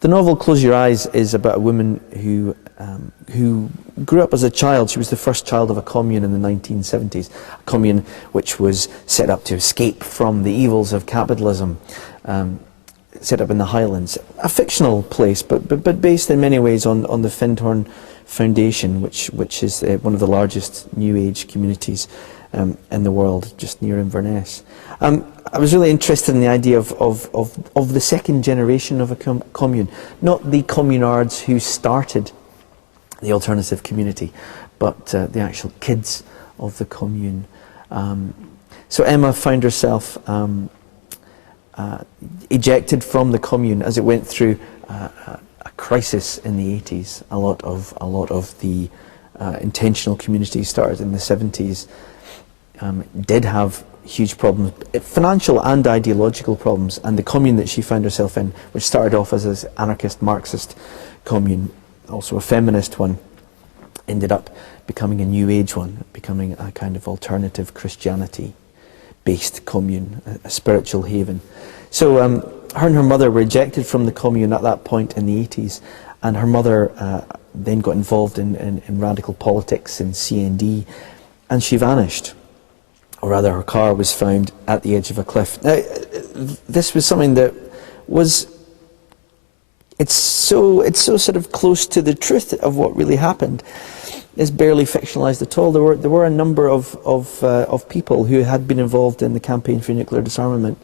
The novel Close Your Eyes is about a woman who grew up as a child. She was the first child of a commune in the 1970s, a commune which was set up to escape from the evils of capitalism, set up in the Highlands. A fictional place, but based in many ways on the Findhorn Foundation, which is one of the largest New Age communities in the world, just near Inverness. I was really interested in the idea of the second generation of a commune, not the communards who started the alternative community, but the actual kids of the commune. So Emma found herself ejected from the commune as it went through a crisis in the 80s. A lot of the intentional communities started in the 70s did have huge problems, financial and ideological problems, and the commune that she found herself in, which started off as an anarchist Marxist commune, also a feminist one, ended up becoming a New Age one, becoming a kind of alternative Christianity based commune, a spiritual haven. So her and her mother were ejected from the commune at that point in the 80s, and her mother then got involved in radical politics in CND, and she vanished. Or rather, her car was found at the edge of a cliff. Now, this was something that was, it's so sort of close to the truth of what really happened. It's barely fictionalized at all. There were a number of people who had been involved in the campaign for nuclear disarmament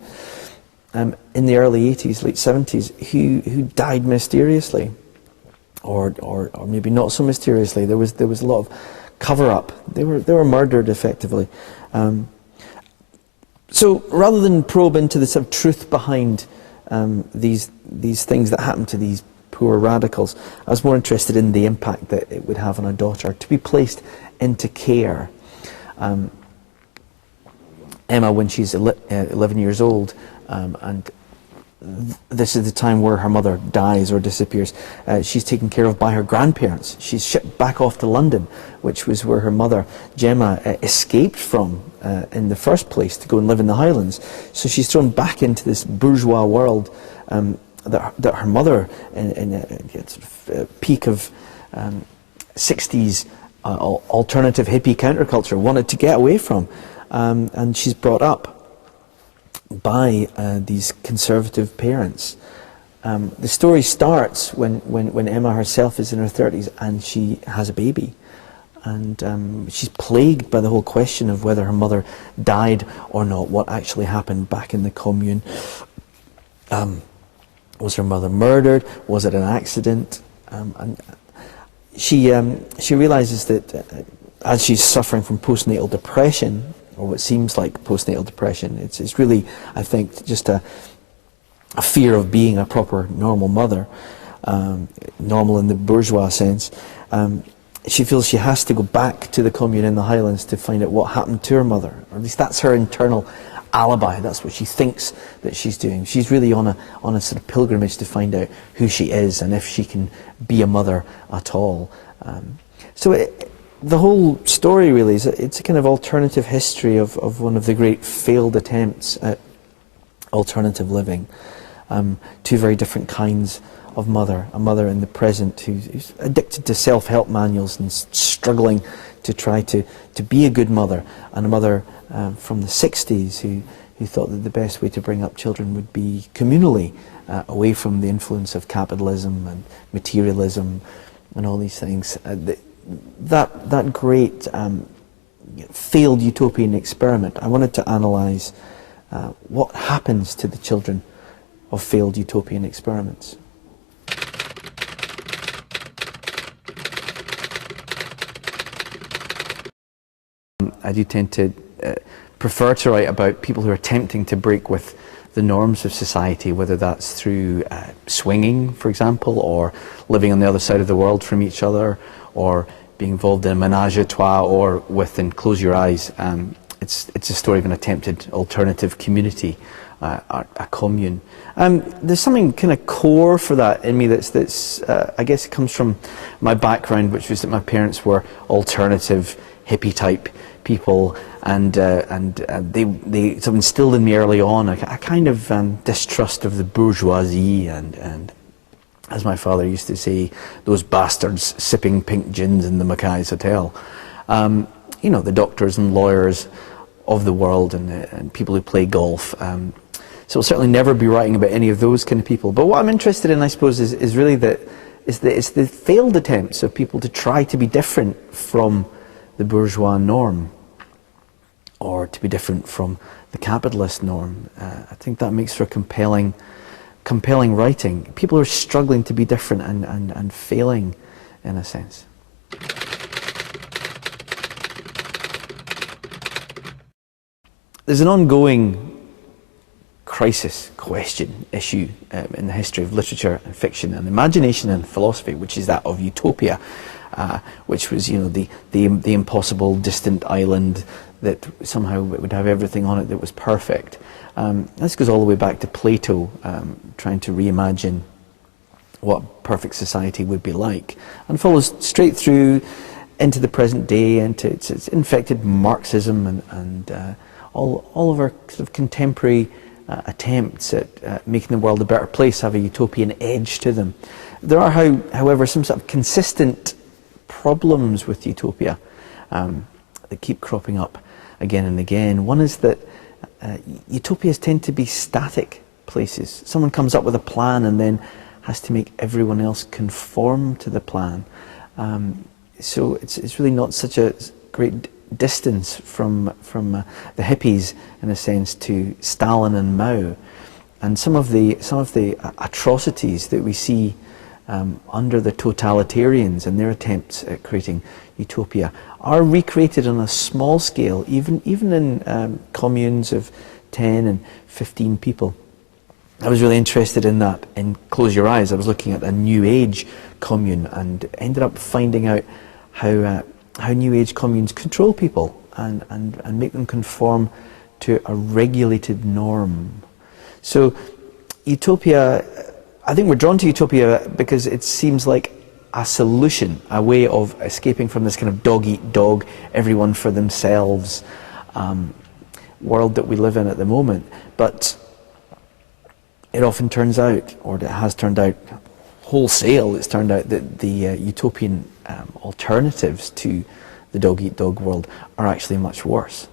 in the early 80s, late 70s, who died mysteriously, or maybe not so mysteriously. There was a lot of cover-up. They were murdered effectively. So rather than probe into the sort of truth behind these things that happened to these poor radicals, I was more interested in the impact that it would have on a daughter to be placed into care. Emma, when she's 11 years old, and this is the time where her mother dies or disappears, she's taken care of by her grandparents. She's shipped back off to London, which was where her mother, Gemma, escaped from in the first place to go and live in the Highlands. So she's thrown back into this bourgeois world that her mother, in a sort of peak of 60s alternative hippie counterculture, wanted to get away from. And she's brought up by these conservative parents. The story starts when Emma herself is in her 30s and she has a baby, and she's plagued by the whole question of whether her mother died or not, what actually happened back in the commune. Was her mother murdered? Was it an accident? And she realizes that as she's suffering from postnatal depression, or what seems like postnatal depression, it's really, I think, just a fear of being a proper normal mother, normal in the bourgeois sense. She feels she has to go back to the commune in the Highlands to find out what happened to her mother, or at least that's her internal alibi. That's what she thinks that she's doing. She's really on a sort of pilgrimage to find out who she is and if she can be a mother at all. The whole story really is it's a kind of alternative history of one of the great failed attempts at alternative living. Two very different kinds of mother. A mother in the present who's addicted to self-help manuals and struggling to try to be a good mother, and a mother from the 60s who thought that the best way to bring up children would be communally, away from the influence of capitalism and materialism and all these things. That great failed utopian experiment, I wanted to analyse what happens to the children of failed utopian experiments. I do tend to prefer to write about people who are attempting to break with the norms of society, whether that's through swinging, for example, or living on the other side of the world from each other, or being involved in a menage a trois, or within Close Your Eyes. It's a story of an attempted alternative community, a commune. There's something kind of core for that in me that's I guess it comes from my background, which was that my parents were alternative hippie type people, and they sort of instilled in me early on a kind of distrust of the bourgeoisie and as my father used to say, those bastards sipping pink gins in the Mackay's Hotel. You know, the doctors and lawyers of the world, and people who play golf. So I'll certainly never be writing about any of those kind of people. But what I'm interested in, I suppose, is really it's the failed attempts of people to try to be different from the bourgeois norm, or to be different from the capitalist norm. I think that makes for compelling writing. People are struggling to be different and failing, in a sense. There's an ongoing crisis, question, issue in the history of literature and fiction and imagination and philosophy, which is that of utopia, which was, you know, the impossible distant island that somehow would have everything on it that was perfect. This goes all the way back to Plato, trying to reimagine what perfect society would be like, and follows straight through into the present day, into it's infected Marxism and all of our sort of contemporary attempts at making the world a better place have a utopian edge to them. There are, however, some sort of consistent problems with utopia that keep cropping up again and again. One is that utopias tend to be static places. Someone comes up with a plan and then has to make everyone else conform to the plan. So it's really not such a great distance from the hippies, in a sense, to Stalin and Mao, and some of the atrocities that we see under the totalitarians and their attempts at creating utopia are recreated on a small scale, even in communes of 10 and 15 people. I was really interested in that in Close Your Eyes. I was looking at a New Age commune and ended up finding out how New Age communes control people and make them conform to a regulated norm. So utopia, I think we're drawn to utopia because it seems like a solution, a way of escaping from this kind of dog-eat-dog, everyone for themselves world that we live in at the moment. But it often turns out, or it has turned out wholesale, it's turned out that the utopian alternatives to the dog-eat-dog world are actually much worse.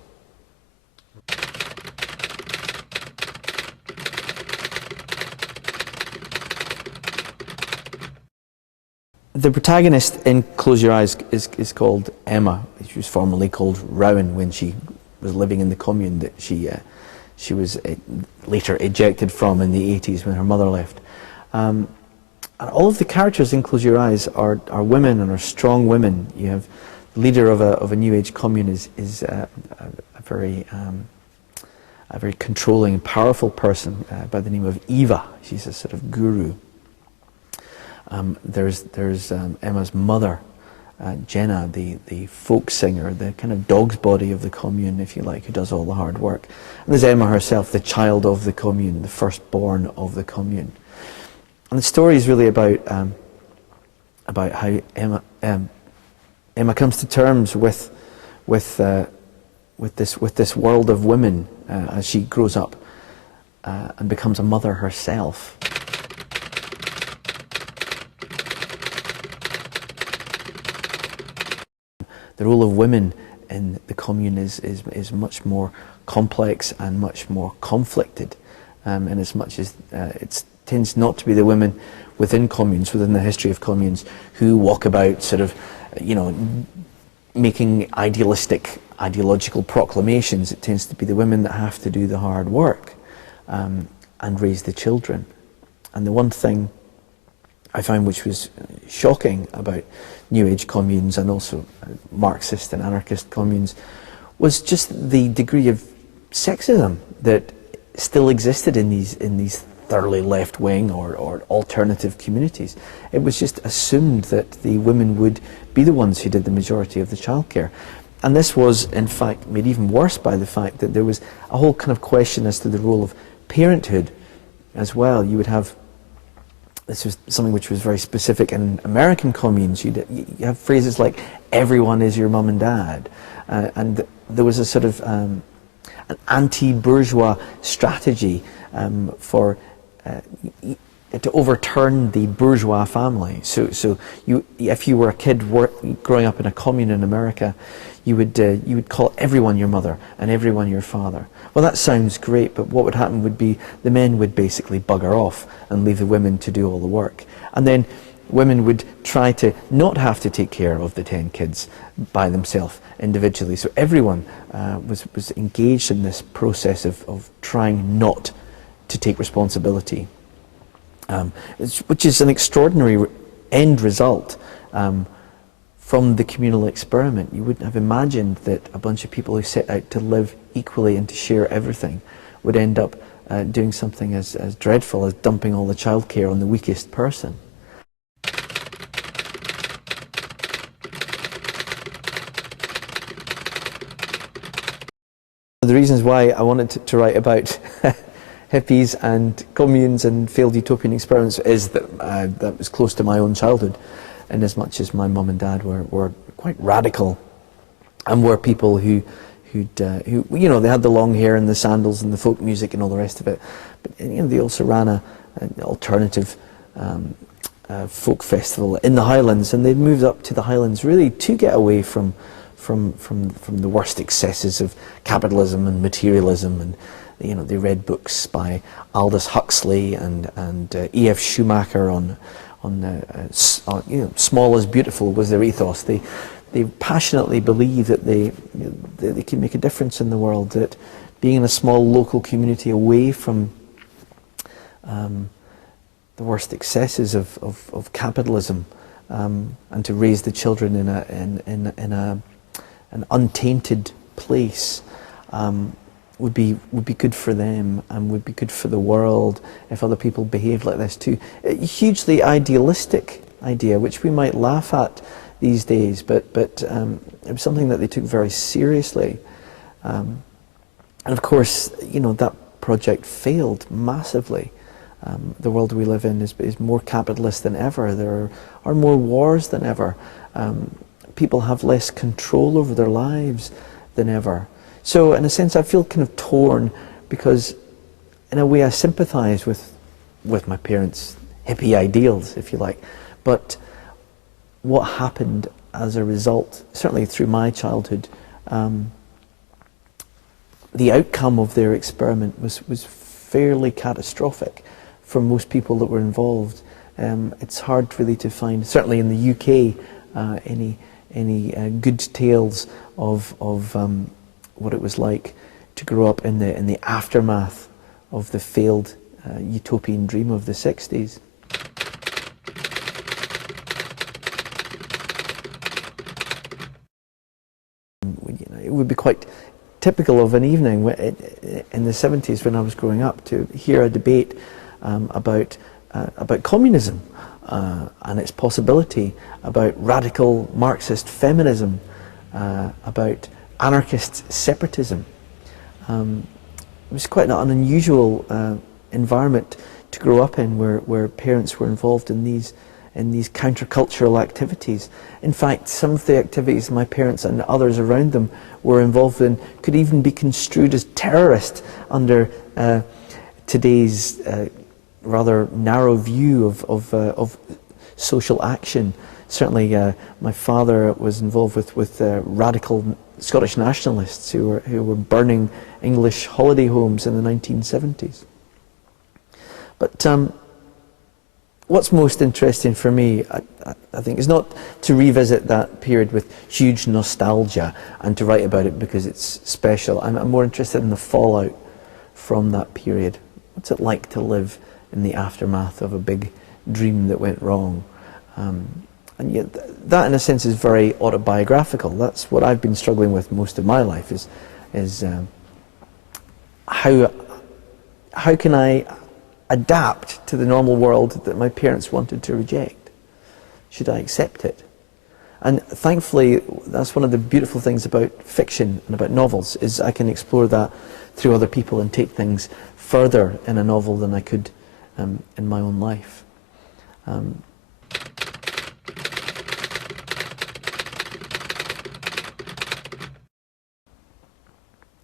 The protagonist in Close Your Eyes is called Emma. She was formerly called Rowan when she was living in the commune that she was later ejected from in the 80s when her mother left. And all of the characters in Close Your Eyes are women, and are strong women. You have the leader of a New Age commune is a very controlling and powerful person by the name of Eva. She's a sort of guru. There's Emma's mother, Jenna, the folk singer, the kind of dog's body of the commune, if you like, who does all the hard work. And there's Emma herself, the child of the commune, the firstborn of the commune. And the story is really about how Emma comes to terms with this world of women as she grows up and becomes a mother herself. The role of women in the commune is much more complex and much more conflicted, in as much as it tends not to be the women within communes, within the history of communes, who walk about sort of, you know, making ideological proclamations. It tends to be the women that have to do the hard work and raise the children. And the one thing I found which was shocking about New Age communes and also Marxist and anarchist communes was just the degree of sexism that still existed in these thoroughly left-wing or alternative communities. It was just assumed that the women would be the ones who did the majority of the childcare. And this was, in fact, made even worse by the fact that there was a whole kind of question as to the role of parenthood as well. You would have, this was something which was very specific in American communes, you have phrases like, everyone is your mum and dad. And there was a sort of an anti-bourgeois strategy for to overturn the bourgeois family. So if you were a kid growing up in a commune in America, you would call everyone your mother and everyone your father. Well, that sounds great, but what would happen would be the men would basically bugger off and leave the women to do all the work. And then women would try to not have to take care of the 10 kids by themselves individually. So everyone was engaged in this process of trying not to take responsibility, which is an extraordinary end result from the communal experiment. You wouldn't have imagined that a bunch of people who set out to live equally and to share everything would end up doing something as dreadful as dumping all the childcare on the weakest person. The reasons why I wanted to write about hippies and communes and failed utopian experiments is that that was close to my own childhood, in as much as my mum and dad were quite radical and were people who you know, they had the long hair and the sandals and the folk music and all the rest of it, but you know, they also ran an alternative folk festival in the Highlands, and they'd moved up to the Highlands really to get away from the worst excesses of capitalism and materialism. And you know, they read books by Aldous Huxley and E.F. Schumacher on you know, small is beautiful was their ethos. They passionately believe that they can make a difference in the world, that being in a small local community away from the worst excesses of capitalism, and to raise the children in an untainted place, would be good for them and would be good for the world if other people behaved like this too. A hugely idealistic idea, which we might laugh at these days, but it was something that they took very seriously. And of course, you know, that project failed massively. The world we live in is more capitalist than ever. There are more wars than ever. People have less control over their lives than ever. So in a sense I feel kind of torn, because in a way I sympathise with my parents' hippie ideals, if you like, but what happened as a result, certainly through my childhood, the outcome of their experiment was fairly catastrophic for most people that were involved. It's hard really to find, certainly in the UK, any good tales of what it was like to grow up in the aftermath of the failed utopian dream of the 60s. You know, it would be quite typical of an evening in the 70s when I was growing up to hear a debate about communism and its possibility, about radical Marxist feminism, about anarchist separatism. It was quite an unusual environment to grow up in, where parents were involved in these countercultural activities. In fact, some of the activities my parents and others around them were involved in could even be construed as terrorist under today's rather narrow view of social action. Certainly, my father was involved with radical Scottish nationalists who were burning English holiday homes in the 1970s. But what's most interesting for me, I think, is not to revisit that period with huge nostalgia and to write about it because it's special. I'm more interested in the fallout from that period. What's it like to live in the aftermath of a big dream that went wrong? And yet that, in a sense, is very autobiographical. That's what I've been struggling with most of my life, is how can I adapt to the normal world that my parents wanted to reject? Should I accept it? And thankfully, that's one of the beautiful things about fiction and about novels, is I can explore that through other people and take things further in a novel than I could in my own life.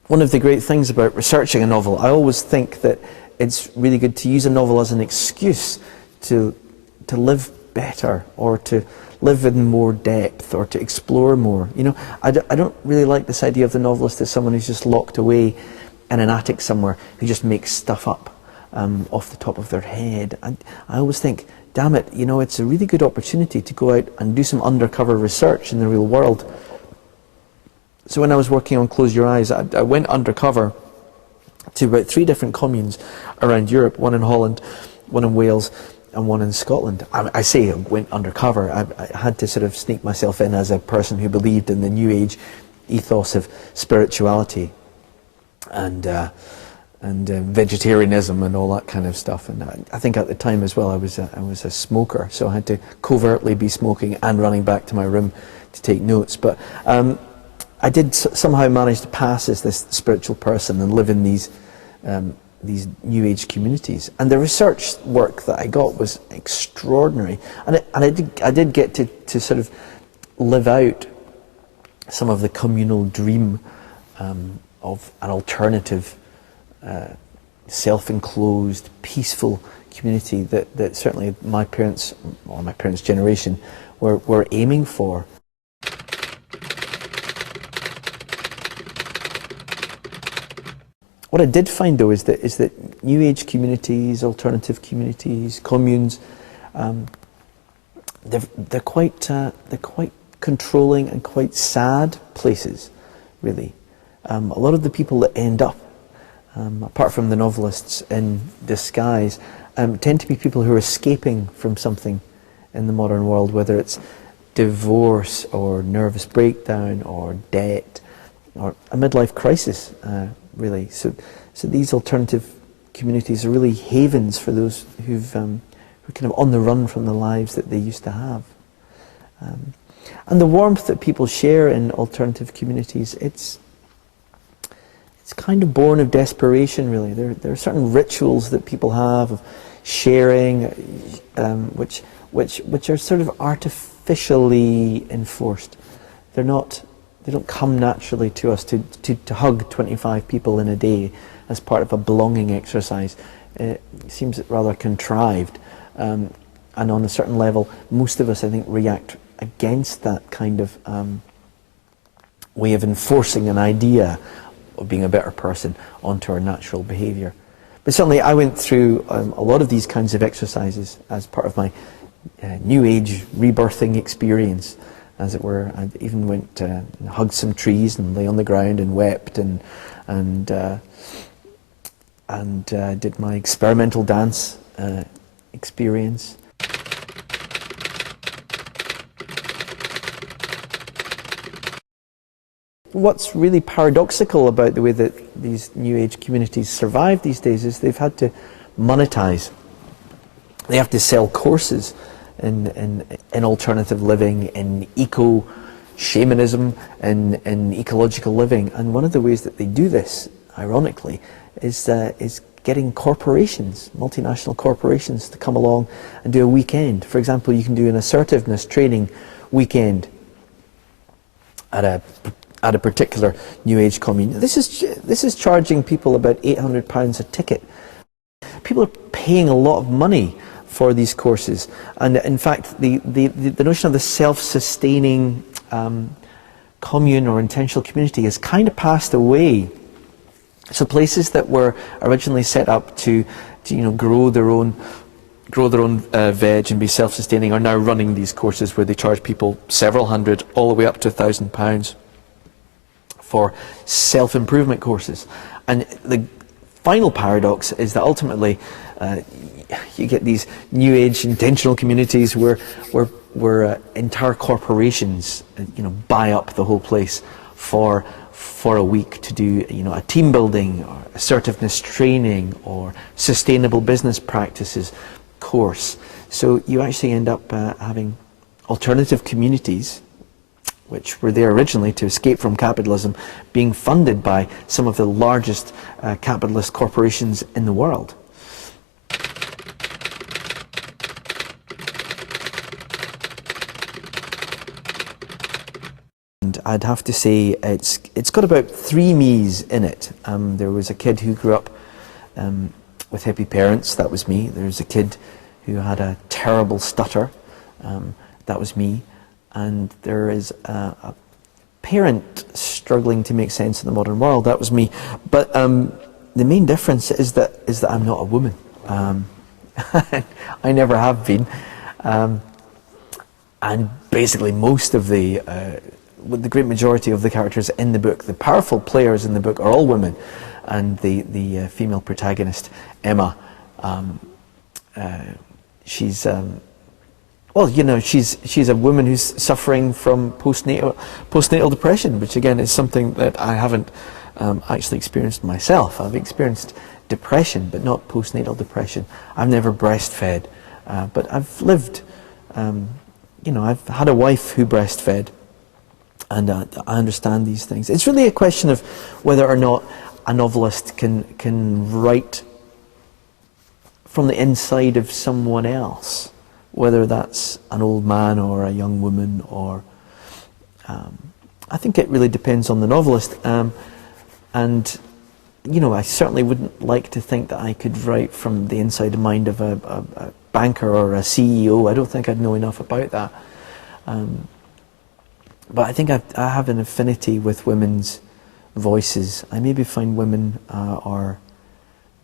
One of the great things about researching a novel, I always think that it's really good to use a novel as an excuse to live better, or to live in more depth, or to explore more. You know, I don't really like this idea of the novelist as someone who's just locked away in an attic somewhere, who just makes stuff up off the top of their head. And I always think, damn it, you know, it's a really good opportunity to go out and do some undercover research in the real world. So when I was working on Close Your Eyes, I went undercover to about 3 different communes around Europe, one in Holland, one in Wales, and one in Scotland. I say I went undercover. I had to sort of sneak myself in as a person who believed in the New Age ethos of spirituality and vegetarianism and all that kind of stuff. And I think at the time as well, I was a smoker, so I had to covertly be smoking and running back to my room to take notes. But I did somehow manage to pass as this spiritual person and live in these New Age communities, and the research work that I got was extraordinary, and I did get to sort of live out some of the communal dream of an alternative, self-enclosed, peaceful community that certainly my parents, or my parents' generation, were aiming for. What I did find, though, is that New Age communities, alternative communities, communes, they're quite controlling and quite sad places, really. A lot of the people that end up, apart from the novelists in disguise, tend to be people who are escaping from something in the modern world, whether it's divorce or nervous breakdown or debt or a midlife crisis. Really, so these alternative communities are really havens for those who are kind of on the run from the lives that they used to have. And the warmth that people share in alternative communities, it's kind of born of desperation, really. There are certain rituals that people have of sharing, which are sort of artificially enforced. They don't come naturally to us to hug 25 people in a day as part of a belonging exercise. It seems rather contrived, and on a certain level, most of us, I think, react against that kind of way of enforcing an idea of being a better person onto our natural behaviour. But certainly I went through a lot of these kinds of exercises as part of my New Age rebirthing experience, as it were. I even went and hugged some trees and lay on the ground and wept and did my experimental dance experience. What's really paradoxical about the way that these New Age communities survive these days is they've had to monetize. They have to sell courses in alternative living, in eco-shamanism, in ecological living. And one of the ways that they do this, ironically, is getting corporations, multinational corporations, to come along and do a weekend. For example, you can do an assertiveness training weekend at a particular New Age commune. This is charging people about £800 a ticket. People are paying a lot of money for these courses, and in fact the notion of the self-sustaining commune or intentional community has kind of passed away. So places that were originally set up to grow their own veg and be self-sustaining are now running these courses where they charge people several hundred, all the way up to £1,000 for self-improvement courses. And the final paradox is that ultimately you get these New Age intentional communities where entire corporations buy up the whole place for a week to do a team building or assertiveness training or sustainable business practices course. So you actually end up having alternative communities, which were there originally to escape from capitalism, being funded by some of the largest capitalist corporations in the world. And I'd have to say it's got about 3 me's in it. There was a kid who grew up with hippie parents, that was me. There was a kid who had a terrible stutter. That was me. And there is a parent struggling to make sense of the modern world. That was me. But the main difference is that I'm not a woman. I never have been. And basically most of the great majority of the characters in the book, the powerful players in the book, are all women. And the female protagonist, Emma, she's well, you know, she's a woman who's suffering from postnatal depression, which again is something that I haven't actually experienced myself. I've experienced depression, but not postnatal depression. I've never breastfed, but I've lived. You know, I've had a wife who breastfed, and I understand these things. It's really a question of whether or not a novelist can write from the inside of someone else, whether that's an old man or a young woman, or I think it really depends on the novelist. And you know, I certainly wouldn't like to think that I could write from the inside mind of a banker or a CEO. I don't think I'd know enough about that. But I think I have an affinity with women's voices. I maybe find women are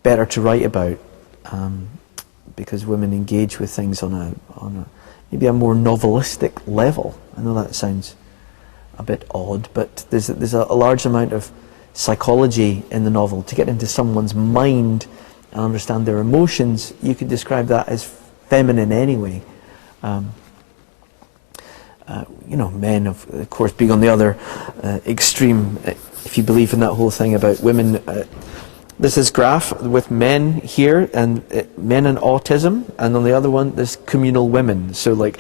better to write about, because women engage with things on a maybe a more novelistic level. I know that sounds a bit odd, but there's a large amount of psychology in the novel. To get into someone's mind and understand their emotions, you could describe that as feminine anyway. You know, men of course being on the other extreme, if you believe in that whole thing about women. There's this graph with men here, and men and autism, and on the other one there's communal women. So like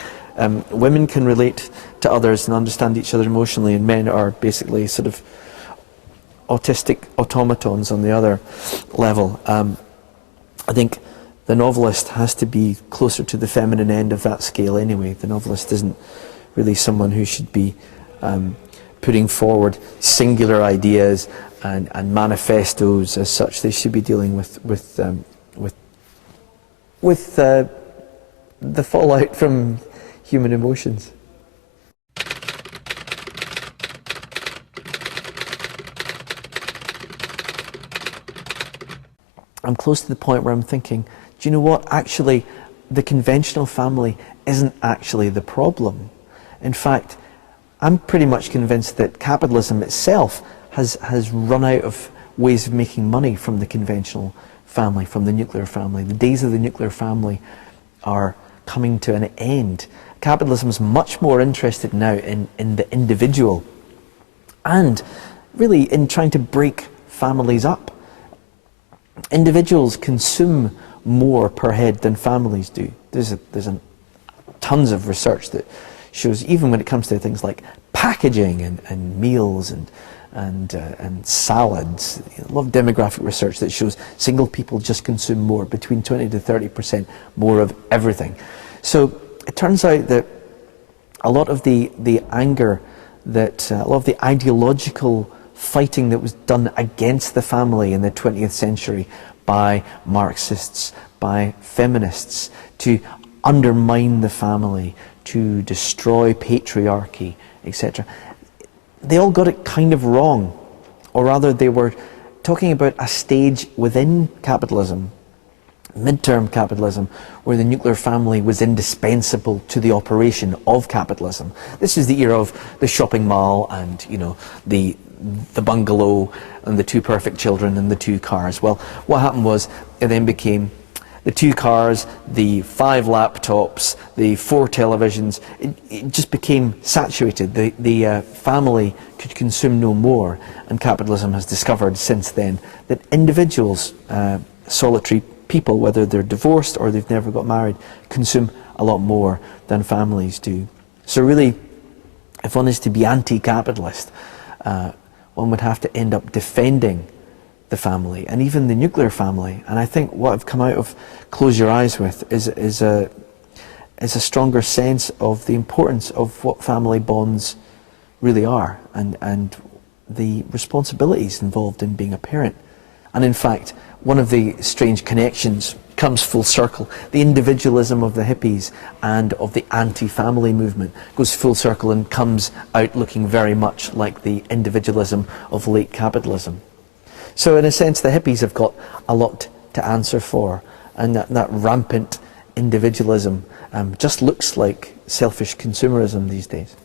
women can relate to others and understand each other emotionally, and men are basically sort of autistic automatons on the other level. I think the novelist has to be closer to the feminine end of that scale anyway. The novelist isn't really someone who should be putting forward singular ideas and manifestos as such. They should be dealing with the fallout from human emotions. I'm close to the point where I'm thinking, do you know what? Actually, the conventional family isn't actually the problem. In fact, I'm pretty much convinced that capitalism itself has run out of ways of making money from the conventional family, from the nuclear family. The days of the nuclear family are coming to an end. Capitalism is much more interested now in the individual, and really in trying to break families up. Individuals consume more per head than families do. There's tons of research that shows, even when it comes to things like packaging and meals and salads, a lot of demographic research that shows single people just consume more, between 20 to 30% more of everything. So it turns out that a lot of the anger, that a lot of the ideological fighting that was done against the family in the 20th century by Marxists, by feminists, to undermine the family, to destroy patriarchy, etc. They all got it kind of wrong, or rather they were talking about a stage within capitalism, midterm capitalism, where the nuclear family was indispensable to the operation of capitalism. This is the era of the shopping mall and, you know, the bungalow and the two perfect children and the two cars. Well, what happened was it then became the two cars, the 5 laptops, the 4 televisions. It just became saturated. The family could consume no more, and capitalism has discovered since then that individuals, solitary people, whether they're divorced or they've never got married, consume a lot more than families do. So really, if one is to be anti-capitalist, one would have to end up defending the family, and even the nuclear family. And I think what I've come out of Close Your Eyes with is a stronger sense of the importance of what family bonds really are, and the responsibilities involved in being a parent. And in fact, one of the strange connections comes full circle. The individualism of the hippies and of the anti-family movement goes full circle and comes out looking very much like the individualism of late capitalism. So in a sense, the hippies have got a lot to answer for, and that rampant individualism just looks like selfish consumerism these days.